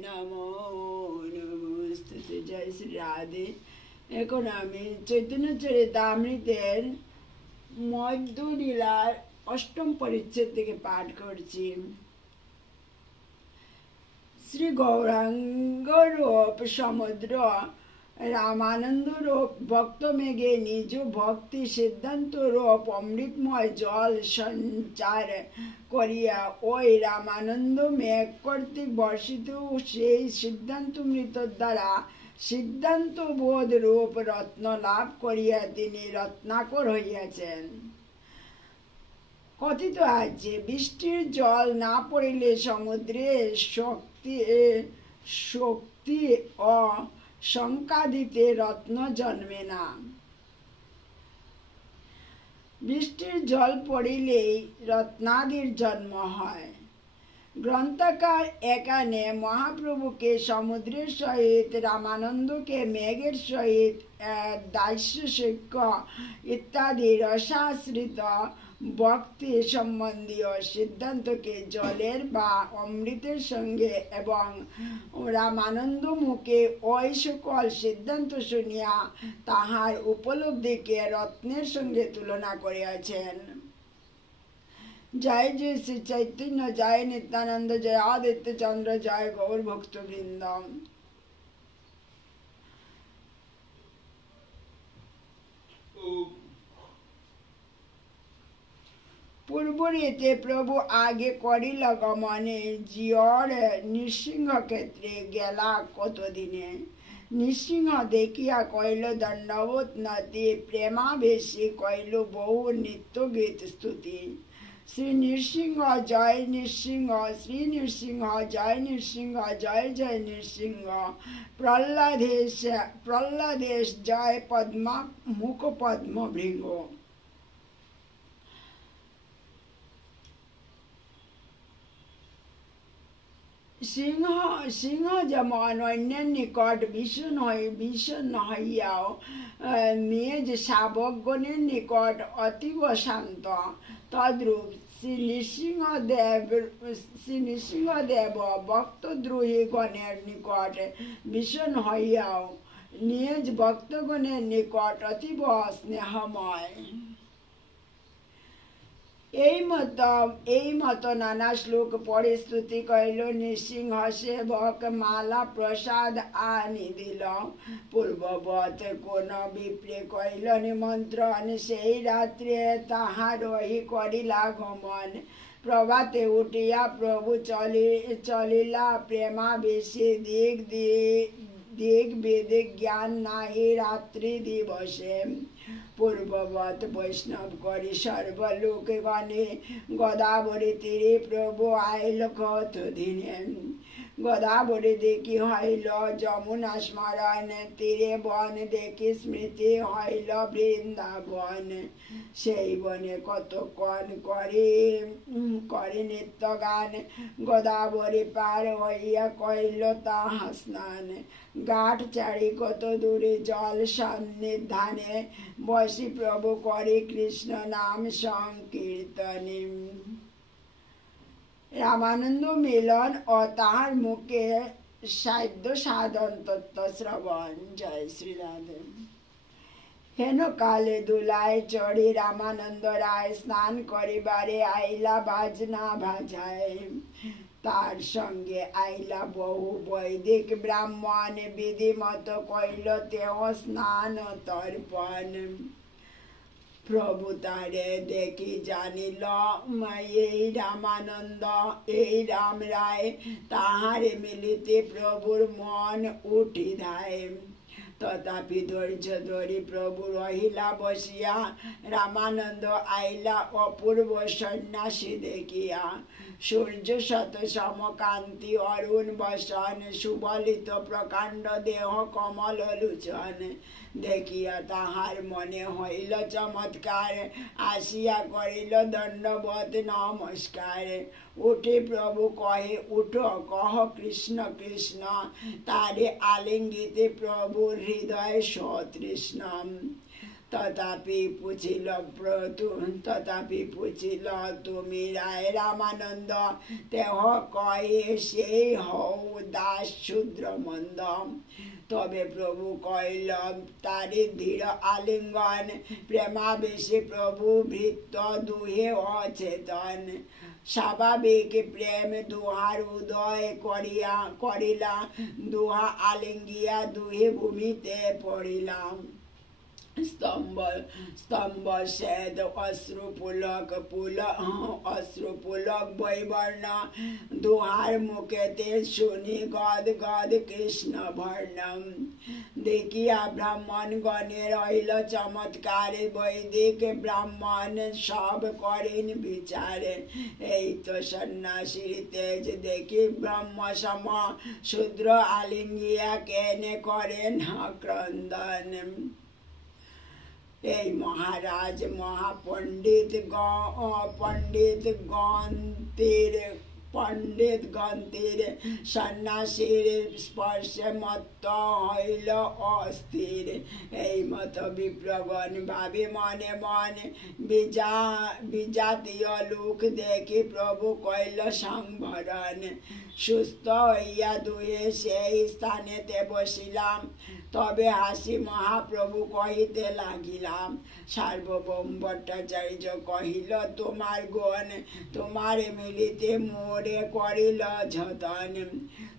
नमो नमोस्तुते। जय श्री राधे। এখন আমি চৈতন্য চরিতামৃতের মধ্যলীলার অষ্টম পরিচ্ছেদ থেকে পাঠ করছি। শ্রী গৌরাঙ্গ রূপ সমুদ্র রামানন্দ রূপ ভক্ত মেঘে নিজ ভক্তি সিদ্ধান্ত রূপ অমৃতময় জল সঞ্চার করিয়া ওই রামানন্দ মেঘ কর্তৃক বর্ষিত সেই সিদ্ধান্তমৃত দ্বারা সিদ্ধান্ত বোধ রূপ রত্ন লাভ করিয়া তিনি রত্নাকর হইয়াছেন। কথিত আছে, বৃষ্টির জল না পড়িলে সমুদ্রে শক্তি ও শঙ্কা দিতে রত্ন জন্মে না। বৃষ্টির জল পড়িলেই রত্নাদির জন্ম হয়। গ্রন্থকার এখানে মহাপ্রভুকে সমুদ্রের সহিত, রামানন্দকে মেঘের সহিত, দাস্যশক্য ইত্যাদি রসাশ্রিত ভক্তি সম্বন্ধীয় সিদ্ধান্তকে জলের বা অমৃতের সঙ্গে এবং রামানন্দ মুখে ওই সকল সিদ্ধান্ত শুনিয়া তাহার উপলব্ধিকে রত্নের সঙ্গে তুলনা করিয়াছেন। जय जय श्री चैतन्य, जय नित्यानंद, जय आदित्य चंद्र, जय गौर भक्त वृंद। পূর্বরেতে প্রভু আগে করিল গমনে, জিয়র নৃসিংহ ক্ষেত্রে গেলা কতদিনে। নৃসিংহ দেখিয়া কইল দণ্ডবত নতি, প্রেমাবেশী কইল বহু নিত্য গীত স্তুতি। শ্রী নৃসিংহ জয় নৃসিংহ, শ্রী নৃসিংহ জয় নৃসিংহ, জয় জয় নৃসিংহ। প্রহ্লাদেশ জয় পদ্মা মুখ পদ্ম ভৃঙ্গ। সিংহ যেমন অন্যের নিকট বিষণ্ণ হইয়াও নিজ শাবকগণের নিকট অতীব শান্ত, তদ্রূপ শ্রী নৃসিংহদেব ভক্তদ্রোহী গণের নিকট বিষণ্ণ হইয়াও নিজ ভক্তগণের নিকট অতীব স্নেহময়। এই মতো নানা শ্লোক পড়ে স্তুতি কইল। নৃসিংহ সেবক মালা প্রসাদ আনি দিল, পূর্ববৎ কোন বিপ্রে কইল নিমন্ত্রণ। সেই রাত্রে তাহারহি করিলা গমন, প্রভাতে উঠিয়া প্রভু চলিলা প্রেমাবেশে। দিক বেদে জ্ঞান নাহি রাত্রি দিবসে, পূর্ববৎ বৈষ্ণব করি সর্বলোকে গণে। গোদাবরী তীরে প্রভু আইল কত দিনে, গোদাবরী দেখি হইল যমুনা স্মরণ। তীরে বন দেখি স্মৃতি হইল বৃন্দাবন, সেই বনে কতক্ষণ করে নিত্য গান। গোদাবরী পার হইয়া কইল তাহা স্নান, ঘাট চারি কত দূরে জল সন্নিধানে। বসি প্রভু করে কৃষ্ণ নাম সংকীর্তনে। রামানন্দ মিলন ও তাহার মুখে সাধ্য সাধন তত্ত্ব শ্রবণ। জয় শ্রী রাধে। হেন কালে দুলায় চড়ি রামানন্দ রায়, স্নান করিবারে আইলা বাজনা বাজায়। তার সঙ্গে আইলা বহু বৈদিক ব্রাহ্মণ, বিধিমত কইল তেহ স্নান তর্পণ। প্রভু তারে দেখি জানিল এই রামানন্দ, এই রাম রায়। তাহারে মিলিতে প্রভুর মন উঠি ধায়। তথাপি ধৈর্য ধরি প্রভু রহিলা বসিয়া, রামানন্দ আইলা অপূর্ব সন্ন্যাসী দেখিয়া। সূর্য শত সমকান্তি অরুণ বসন, সুবলিত প্রকাণ্ড দেহ কমল লোচন। দেখিয়া তাহার মনে হইল চমৎকার, আসিয়া করিল দণ্ডবত নমস্কার। উঠে প্রভু কহে উঠো কহ কৃষ্ণ কৃষ্ণ, তারে আলিঙ্গিতে প্রভুর হৃদয় সতৃষ্ণ। তথাপি পুছিল তুমি রায় রামানন্দ, তেহ কয়ে সেই হও দাস শূদ্র মন্দ। তবে প্রভু কইল তারি ধীর আলিঙ্গন, প্রেমাবেশে প্রভু ভৃত্য দুহে অচেতন। স্বাভাবিক প্রেম দুহার উদয় করিলা, দুহা আলিঙ্গিয়া দুহে ভূমিতে পড়িলাম। স্তম্ভ সেদ অশ্রুপুলক বৈবর্ণ, দুহার মুখেতে শুনি গদ গদ কৃষ্ণ বর্ণম। দেখিয়া ব্রাহ্মণ গণের হইল চমৎকার, বৈদিক ব্রাহ্মণ সব করেন বিচার। এই তো সন্ন্যাসীর তেজ দেখি ব্রহ্ম সম, শূদ্র আলিঙ্গিয়া কেনে করেন ক্রন্দন। এই মহারাজ মহাপণ্ডিত গন্তির সন্ন্যাসীর স্পর্শে মত্ত হইল অস্থির। এই মত বিপ্রগণ ভাবি মনে মনে, বিজাতীয় লোক দেখি প্রভু কইল সংবরণ। সুস্থ হইয়া দুয়ে সেই স্থানেতে বসিলাম, তবে হাসি মহাপ্রভু কহিতে লাগিলাম। সার্বভৌম ভট্টাচার্য কহিল তোমার গুণ, তোমার মিলিতে মোরে করিল যতন।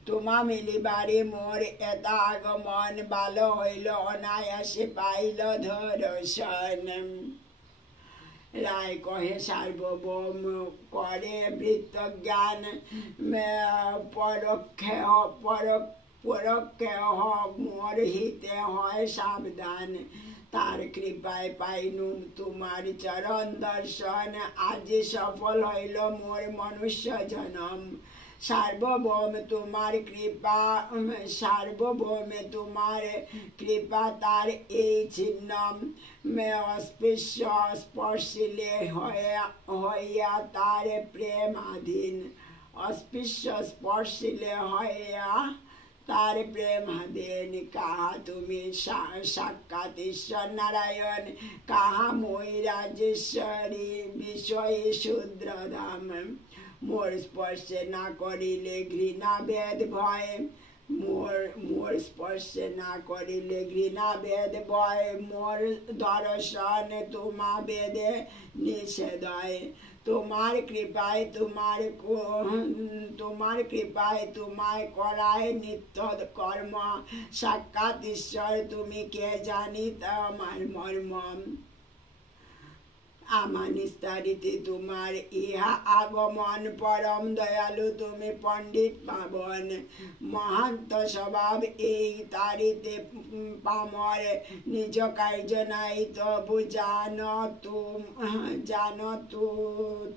তোমা মিলিবারে মোর এত আগমন, ভালো হইল অনায়াসে পাইল দর্শন। রায় কহে সার্বভৌম করে বৃত্ত জ্ঞান, পরক্ষে মোর হিতে হয় সাবধান। তার কৃপায় পাইনু তোমার চরণ দর্শন, আজি সফল হইল মোর মনুষ্য জনম। সার্বভৌম তোমার কৃপা তার এই ছিন্নম, অস্পৃশ্য স্পর্শিলে হইয়া তার প্রেমাধীন। অস্পৃশ্য স্পর্শিলে হইয়া তার প্রেমাধীন। কাহা তুমি সাক্ষাৎ ঈশ্বর নারায়ণ, কাহা মই রাজেশ্বরী বিষয়ে শূদ্রধাম। মোর স্পর্শে না করিলে ঘৃণা বেদ ভয়, মোর স্পর্শে না করিলে ঘৃণা বেদ ভয়। মোর দর্শন তোমা বেদে নিষেধয়। তোমার কৃপায় তোমায় করায় নিত্য কর্ম। সাক্ষাৎ ঈশ্বর তুমি কে জানিত আমার মর্ম। আমার নিস্তারিতে তোমার ইহা আগমন, পরম দয়ালু তুমি পণ্ডিত পাবন। মহান্ত স্বভাব এই তারিতে পামর, নিজ কার্য নাই তবু জানো তু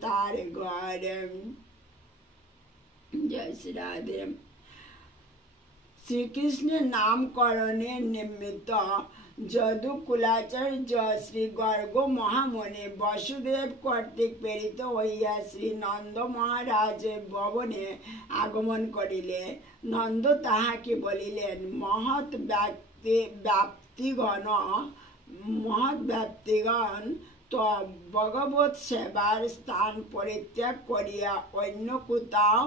তার ঘর। জয় শ্রী রাধে। শ্রীকৃষ্ণের নামকরণের নিমিত্ত যদুকুলাচার্য শ্রী গর্গ মহামুনি বসুদেব কর্তৃক প্রেরিত হইয়া শ্রী নন্দ মহারাজ ভবনে আগমন করিলে নন্দ তাহাকে বলিলেন, মহৎ ব্যক্তিগণ তো ভগবত সেবার স্থান পরিত্যাগ করিয়া অন্য কোথাও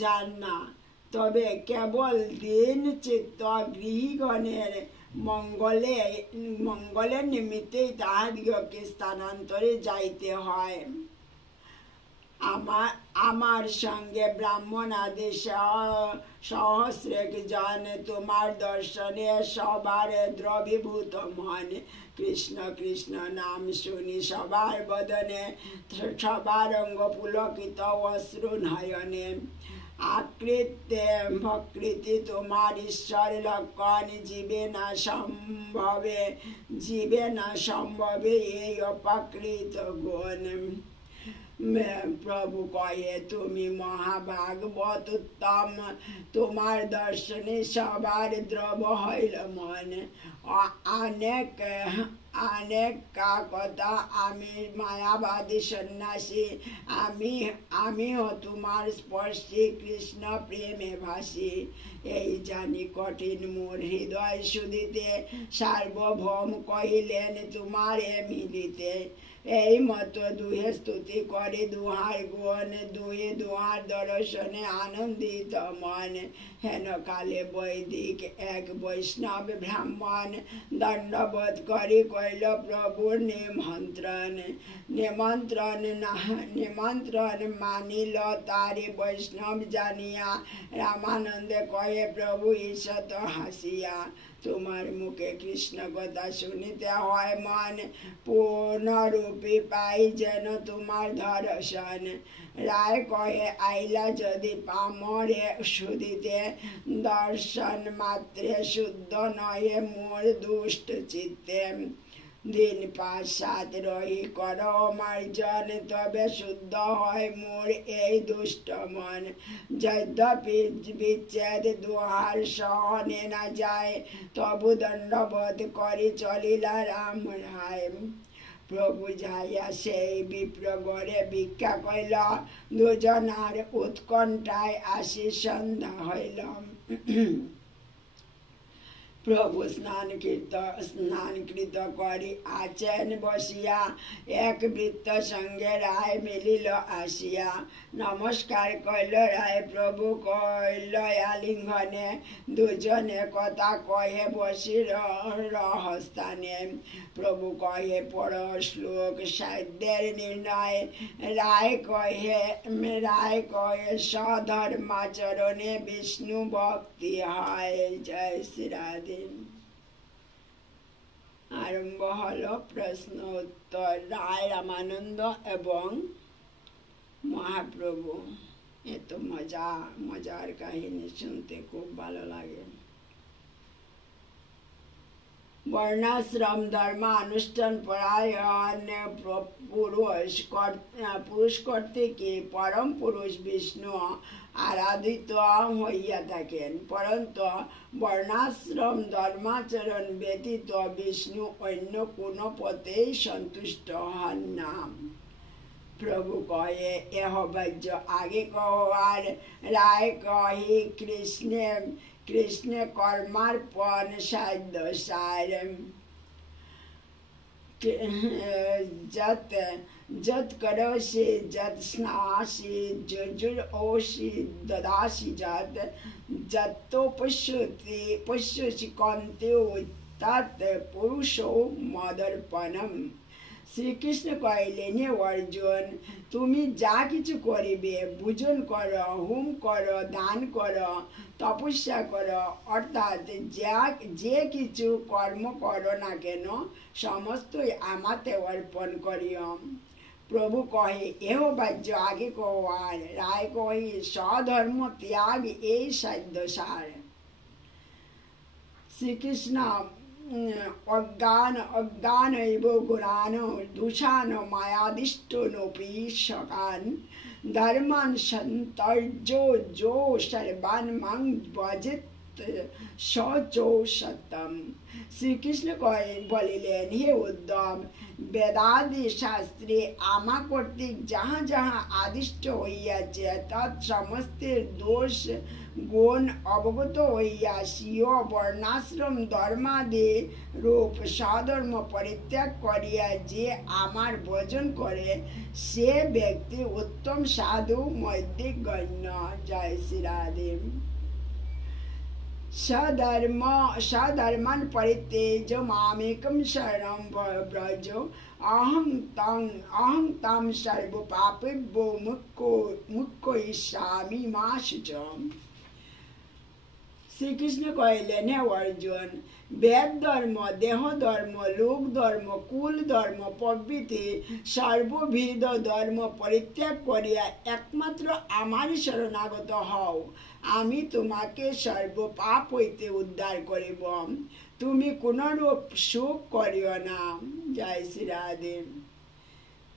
যান না, তবে কেবল দীন চিত্ত গৃহীগণের মঙ্গলের নিমিত্তেই তাহাদিগকে স্থানান্তরে যাইতে হয়। আমার সঙ্গে ব্রাহ্মণ আদি সহস্রেক জন তোমার দর্শনে সবার দ্রবীভূত মন। কৃষ্ণ কৃষ্ণ নাম শুনি সবার বদনে, সবার অঙ্গ পুলকিত অশ্রু নয়নে। আকৃতে ভকৃতি তোমার ঈশ্বর লক্ষণ, জীবে না সম্ভবে এই অপাকৃত গুণ। প্রভু কহে তুমি মহাভাগবত উত্তম, তোমার দর্শনে সবার দ্রব হইল মন। অনেক অনেক কথা আমি মায়াবাদী সন্ন্যাসী, আমিও তোমার স্পর্শে কৃষ্ণ প্রেমে ভাসি। এই জানি কঠিন মোর হৃদয় সুদিতে, সার্বভৌম কহিলেন তোমারে মিলিতে। এই মতো দুহে স্তুতি করে দুহার গুণ, দুহে দুহার দর্শনে আনন্দিত মন। হেন কালে বৈদিক এক বৈষ্ণব ব্রাহ্মণ, দণ্ডবোধ করি কইল প্রভুর নিমন্ত্রণ মানিল তারে বৈষ্ণব জানিয়া। রামানন্দে কয়ে প্রভু ঈষৎ হাসিয়া, তোমার মুখে কৃষ্ণ কথা শুনিতে হয় মন, পূর্ণরূপী পাই যেন তোমার দর্শন। রায় কহে আইলা যদি পামরে সুদিতে, দর্শন মাত্রে শুদ্ধ নহে মোর দুষ্ট চিত্তে। দিন ৫-৭ রহি কর মার্জন, তবে শুদ্ধ হয় মোর এই দুষ্ট মন। যদ্যপি বিচ্ছেদ দুহার সহনে না যায়, তবু দণ্ডবোধ করি চলিলা রাম রায়। প্রভু যাইয়া সেই বিপ্র গড়ে ভিক্ষা কইল, দুজনার উৎকণ্ঠায় আসি সন্ধ্যা হইল। প্রভু স্নানকৃত করি আছেন বসিয়া, এক বৃত্ত সঙ্গে রায় মিলিল আসিয়া। নমস্কার কইল রায়, প্রভু কইল আলিঙ্গনে, দুজনে কথা কহে বসি রহস্থানে। প্রভু কহে পড় শ্লোক সাধ্যের নির্ণয়, রায় কহে স্বধর্মাচরণে বিষ্ণু ভক্তি হয়। জয় শ্রী রাধে। আরম্ভ হলো প্রশ্ন উত্তর। রায় রামানন্দ এবং মহাপ্রভু। এত মজার কাহিনী, শুনতে খুব ভালো লাগে। বর্ণাশ্রম ধর্ম অনুষ্ঠান পরায়ণ পুরুষ কর্তৃকে পরম পুরুষ বিষ্ণু আরাধিত হইয়া থাকেন, পরন্তু বর্ণাশ্রম ধর্মাচরণ ব্যতীত বিষ্ণু অন্য কোনো পথেই সন্তুষ্ট হন না। প্রভু কহে এহ বাহ্য আগে কহার, রায় কহে কৃষ্ণে কর্মার্পণ সাধ্য সার। যত করোসি যত স্নাসি যজুরোসি দদাসি যত পুষ্যসি কন্তে তত পুরুষো মদর্পণম। শ্রীকৃষ্ণ কহিলেন, হে অর্জুন, তুমি যা কিছু করিবে, ভোজন করো, হোম করো, দান করো, তপস্যা করো, অর্থাৎ যে কিছু কর্ম করো না কেন, সমস্তই আমাতে অর্পণ করিও। প্রভু কহে এহ বাহ্য আগে কহার, রায় কহে স্বধর্ম ত্যাগ এই সাধ্য সার। শ্রীকৃষ্ণ অজ্ঞানৈব গুণান দূষান মায়াদিষ্টনোপি সকান ধর্মান সন্তর্যো যো সর্বান মাং ভজেত সচো সত্যম। শ্রীকৃষ্ণ বলিলেন, হে উদ্ধব, বেদাদি শাস্ত্রে আমা কর্তৃক যাহা যাহা আদিষ্ট হইয়াছে, তৎ সমস্তের দোষ গুণ অবগত হইয়া স্বীয় বর্ণাশ্রম ধর্মাদি রূপ স্বধর্ম পরিত্যাগ করিয়া যে আমার ভজন করে, সে ব্যক্তি উত্তম সাধু মধ্যে গণ্য। জয় শ্রী রাধে। সধর্মান পরিত্যজ্য মামেকম শরণং ব্রজ, অহং তাম সর্ব পাপেভ্যো মুক্তয়িষ্যামি মা শুচম। শ্রীকৃষ্ণ কহিলেন, হে অর্জুন, বেদ ধর্ম, দেহ ধর্ম, লোক ধর্ম, কুল ধর্ম প্রভৃতি সর্ববিধ ধর্ম পরিত্যাগ করিয়া একমাত্র আমারই শরণাগত হও, আমি তোমাকে সর্বপাপ হইতে উদ্ধার করিব। তুমি কোনরূপ সুখ করিও না। জয় শ্রী রাধে।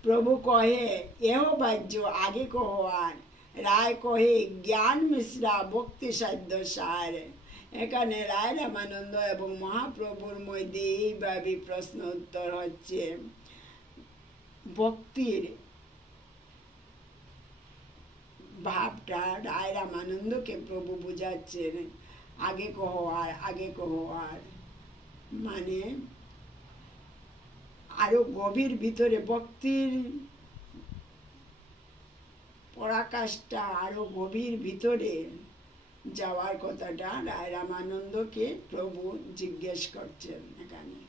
প্রভু কহে এহ বাহ্য আগে কহ আর, রায় কহে জ্ঞান মিশ্রা ভক্তি সাধ্য সার। এখানে রায় রামানন্দ এবং মহাপ্রভুর মধ্যে এইভাবে প্রশ্ন উত্তর হচ্ছে। ভক্তির ভাবটা রায় রামানন্দকে প্রভু বুঝাচ্ছেন, আগে কহ আর, আগে কহ আর, মানে আরো গভীর ভিতরে ভক্তির পরাকাষ্ঠা আরো গভীর ভিতরে যাওয়ার কথাটা রায় রামানন্দকে প্রভু জিজ্ঞেস করছেন এখানে।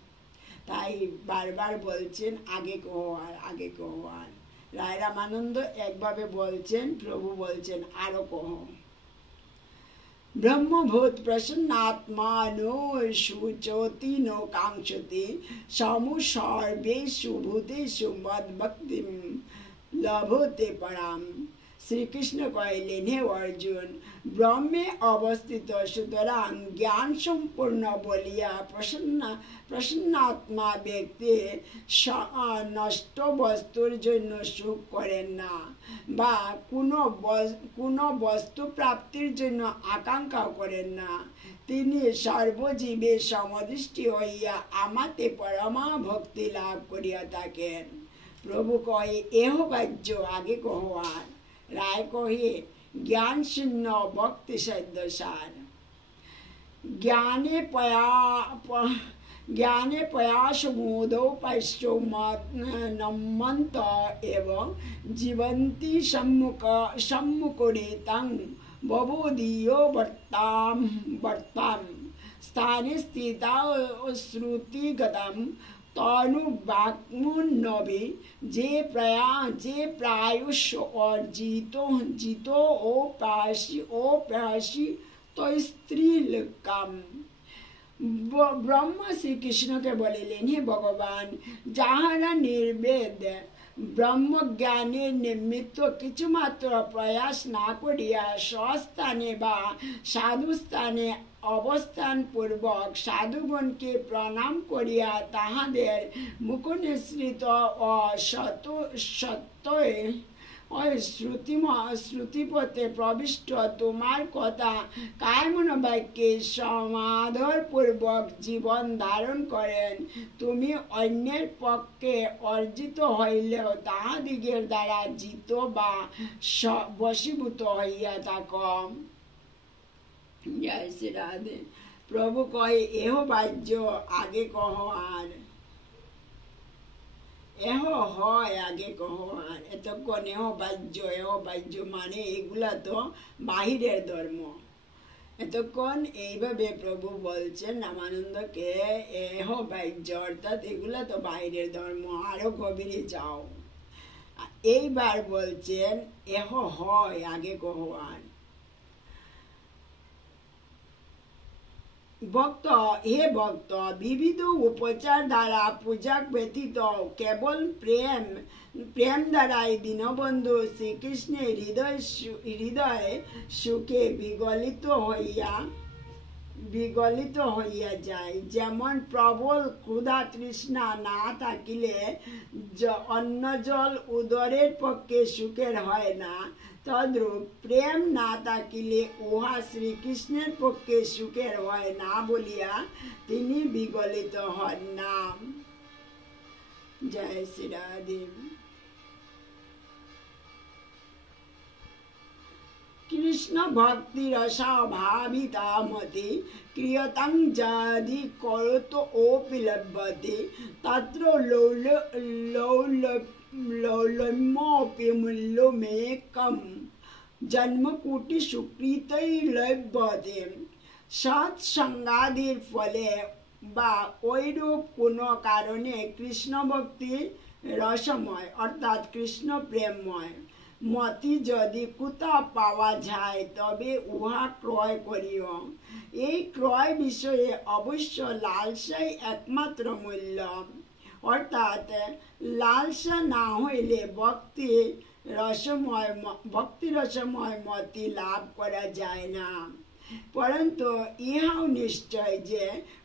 তাই বারবার বলছেন আগে কহ আর, আগে কহ আর। রায় রামানন্দ একভাবে বলছেন, প্রভু বলছেন আরো কহ। ব্রহ্মভূত প্রসন্নাত্মানো শুচতি নো কাঙ্ক্ষতি সমু সর্বেষু ভূতেষু মদ্ভক্তিম লভতে পরাম। শ্রীকৃষ্ণ কহিলেন, হে অর্জুন, ব্রহ্মে অবস্থিত, সুতরাং জ্ঞান সম্পূর্ণ বলিয়া প্রসন্নাত্মা ব্যক্তি নষ্ট বস্তুর জন্য সুখ করেন না, বা কোনো বস্তু প্রাপ্তির জন্য আকাঙ্ক্ষা করেন না। তিনি সর্বজীবের সমদৃষ্টি হইয়া আমাতে পরমা ভক্তি লাভ করিয়া থাকেন। প্রভু কহে এহ বাহ্য আগে কহ আর, রায় কহে জ্ঞান শূন্য ভক্তি সাধ্য সার। জ্ঞানে পয়াসমুদৌ পাশ্য নম্মন্ত এবং জীবন্তি সম্মুখরে তং ববোধীয় বর্তাম স্থানে স্থিতা শ্রুতিগতম তনুবাক্মুন্নবে যে প্রায়শ অর্জিত ও প্রাসি তৈস্ত্রীলকাম। ব্রহ্ম শ্রীকৃষ্ণকে বলিলেন, হে ভগবান, যাহারা নির্বেদ ব্রহ্মজ্ঞানের নিমিত্ত কিছুমাত্র প্রয়াস না করিয়া স্বস্থানে বা সাধুস্থানে অবস্থান পূর্বক সাধুগণকে প্রণাম করিয়া তাহাদের মুখনিসৃত শ্রুতিপথে প্রবিষ্ট তোমার কথা কায়মন বাক্যে সমাদর পূর্বক জীবন ধারণ করেন, তুমি অন্যের পক্ষে অর্জিত হইলেও তাহাদিগের দ্বারা জিত বা বশীভূত হইয়া থাক। জয় শ্রী রাধে। প্রভু কহে এহ বাহ্য আগে কহ আর, এহ হয় আগে কহ আর। এতক্ষণ এহ বাহ্য মানে এগুলা তো বাহিরের ধর্ম। এতক্ষণ এইভাবে প্রভু বলছেন রামানন্দকে এহ বাহ্য, অর্থাৎ এগুলা তো বাহিরের ধর্ম, আরো গভীরে যাও। এইবার বলছেন এহ হয় আগে কহ আর। ভক্ত, হে ভক্ত, বিবিধ উপচার দ্বারা পূজা ব্যতীত কেবল প্রেম দ্বারাই দীনবন্ধু শ্রীকৃষ্ণের হৃদয়ে সুখে বিগলিত হইয়া যায়। যেমন প্রবল ক্ষুধা তৃষ্ণা না থাকিলে অন্ন জল উদরের পক্ষে সুখের হয় না, তদ্রূপ প্রেম না থাকিলে উহা শ্রীকৃষ্ণের পক্ষে সুখের হয় না বলিয়া তিনি বিগলিত হন না। জয় শ্রী রাধে। কৃষ্ণ ভক্তি রসাভাবিতা মতে ক্রিয়তাং যদি করত ওপি লভ্যতে তত্র লৌলম্যোপি মূল্যমেকম জন্মকোটি সুকৃতই লভ্যতে। সৎসঙ্গাদির ফলে বা ঐরূপ কোনো কারণে কৃষ্ণ ভক্তি রসময় অর্থাৎ কৃষ্ণ প্রেমময় মতি যদি কোথাও পাওয়া যায় তবে উহা ক্রয় করিও। এই ক্রয় বিষয়ে অবশ্য লালসাই একমাত্র মূল্য, অর্থাৎ লালসা না হইলে ভক্তি রসময় মতি লাভ করা যায় না। परंतु ইহাও নিশ্চয় যে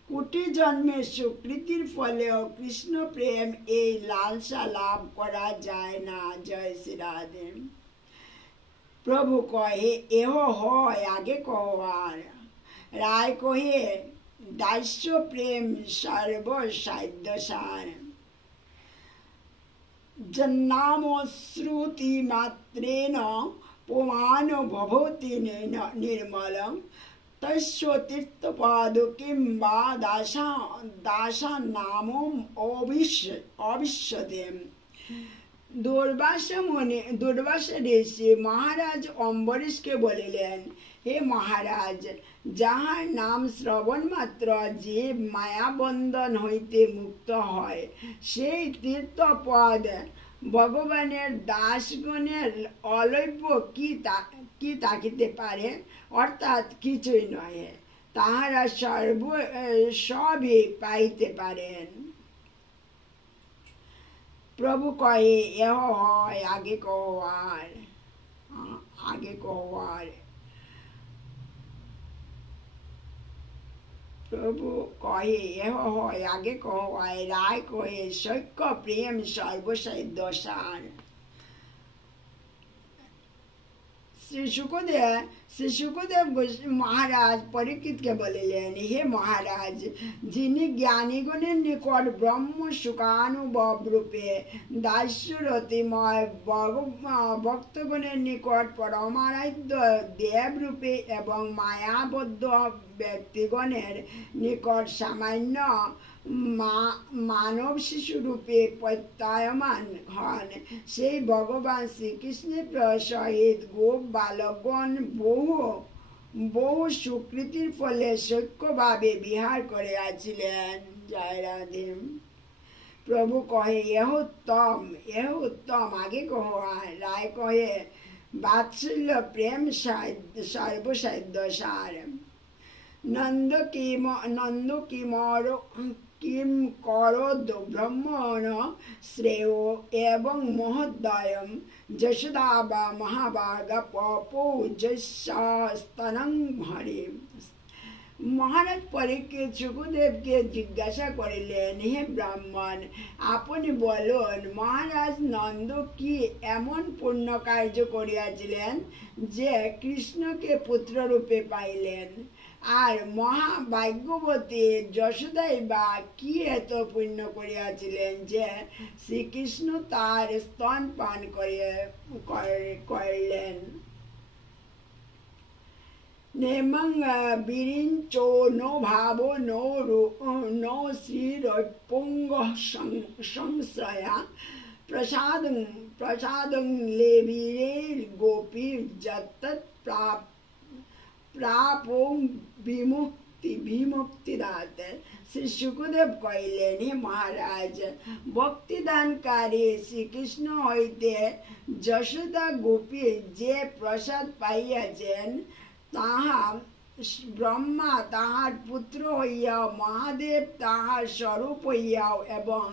কোটি জন্মের সুকৃতির ফলেও কৃষ্ণ প্রেম এই লালসা লাভ করা যায় না। জয় শ্রী রাধে। প্রভু কহে এহ হয় আগে কহার, রায় কহে দাস্য প্রেম সর্বসাধ্য সার। জন্মাশ্রুতি মাত্রেণ পুমান ভবতি নির্মলম, তস্য তীর্থপাদ কিংবা দাসা নাম অবিশ্যতে। দুর্বাসা ঋষি মহারাজ অম্বরীশকে বলিলেন, হে মহারাজ, যাহার নাম শ্রবণ মাত্র জীব মায়াবন্ধন হইতে মুক্ত হয়, সেই তীর্থপদ ভগবানের দাসগণের অলভ্য কি তাকিতে পারে? অর্থাৎ কিছুই নয়, তাহারা সবই পাইতে পারেন। প্রভু কহে এহ হয় আগে কহার, আগে কহার। প্রভু কহে এহ হয় আগে কহার, রায় কহে সৈক্য প্রেম সর্বসাধ্য সার। শ্রী সুখদেব মহারাজ পরীক্ষিতকে বলিলেন, হে মহারাজ, যিনি জ্ঞানীগণের নিকট ব্রহ্ম সুখানুভব রূপে দাস্যরতিময়, ভক্তগণের নিকট পরমারাধ্য দেব রূপে এবং মায়াবদ্ধ ব্যক্তিগণের নিকট সামান্য মানব শিশু রূপে প্রত্যয়মান হন, সেই ভগবান শ্রীকৃষ্ণের সহিত গোপ বালকগণ বহু সুকৃতির ফলে সৈক্যভাবে বিহার করিয়াছিলেন। জয় রাধে। প্রভু কহে এহ উত্তম আগে কহার, রায় কহে বাৎসল্য প্রেম সর্বসাধ্য সার। নন্দ কিম করোদ ব্রহ্মণ শ্রেয় এবং মহোদয়ম যশোদা বা মহাভাগা পপৌজস্তনং হরি। মহারাজ পরীক্ষিত সুখদেবকে জিজ্ঞাসা করিলেন, হে ব্রাহ্মণ, আপনি বলুন, মহারাজ নন্দ কি এমন পুণ্য কার্য করিয়াছিলেন যে কৃষ্ণকে পুত্ররূপে পাইলেন? আর মহাভাগ্যবতী যশোদাই বা কি এত পুণ্য করিয়াছিলেন যে শ্রীকৃষ্ণ তার স্তন পান করলেন? নেমং বিরিঞ্চো নো ভাব নো শ্রীরপুঙ্গ সংশ্রয়া প্রসাদং লেবিরে গোপী যত্তৎ প্রাপো বিমুক্তি দাতে। শ্রী সুখদেব কহিলেন, হে মহারাজ, ভক্তিদানকারী শ্রীকৃষ্ণ হইতে যশোদা গোপী যে প্রসাদ পাইয়াছেন, তাহা ব্রহ্মা তাহার পুত্র হইয়াও, মহাদেব তাহার স্বরূপ হইয়াও এবং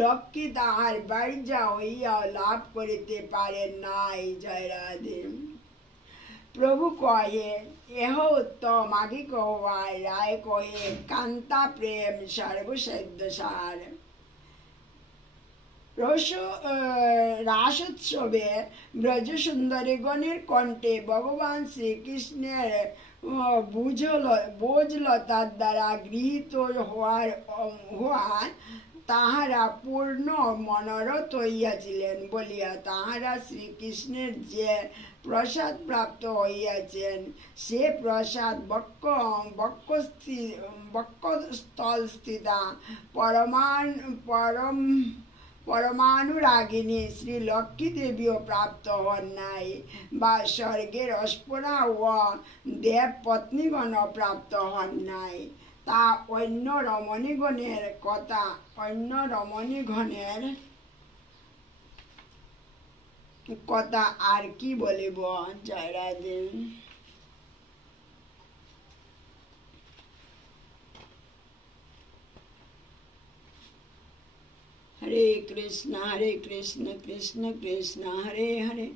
লক্ষ্মী তাহার বাড়িজা হইয়াও লাভ করিতে পারেন নাই। জয় রাধে। প্রভু কহে এহ উত্তম আগে কহার, রায় কহে কান্তা প্রেম সর্বসাধ্য সার। রাসোৎসবে ব্রজ সুন্দরীগণের কণ্ঠে ভগবান শ্রীকৃষ্ণের বোঝলতার দ্বারা গৃহীত হওয়ার তাহারা পূর্ণ মনোরথ হইয়াছিলেন বলিয়া তাহারা শ্রীকৃষ্ণের যে প্রসাদ প্রাপ্ত হইয়াছেন, সে প্রসাদ বক্ষস্থলস্থিতা পরমানুরাগিনী শ্রী লক্ষ্মী দেবীও প্রাপ্ত হন নাই, বা স্বর্গের অস্পরা ও দেব পত্নীগণ প্রাপ্ত হন নাই। তা অন্য রমণীগণের কথা আর কি বলিব। জয় রাধে। हरे कृष्ण कृष्ण कृष्ण हरे हरे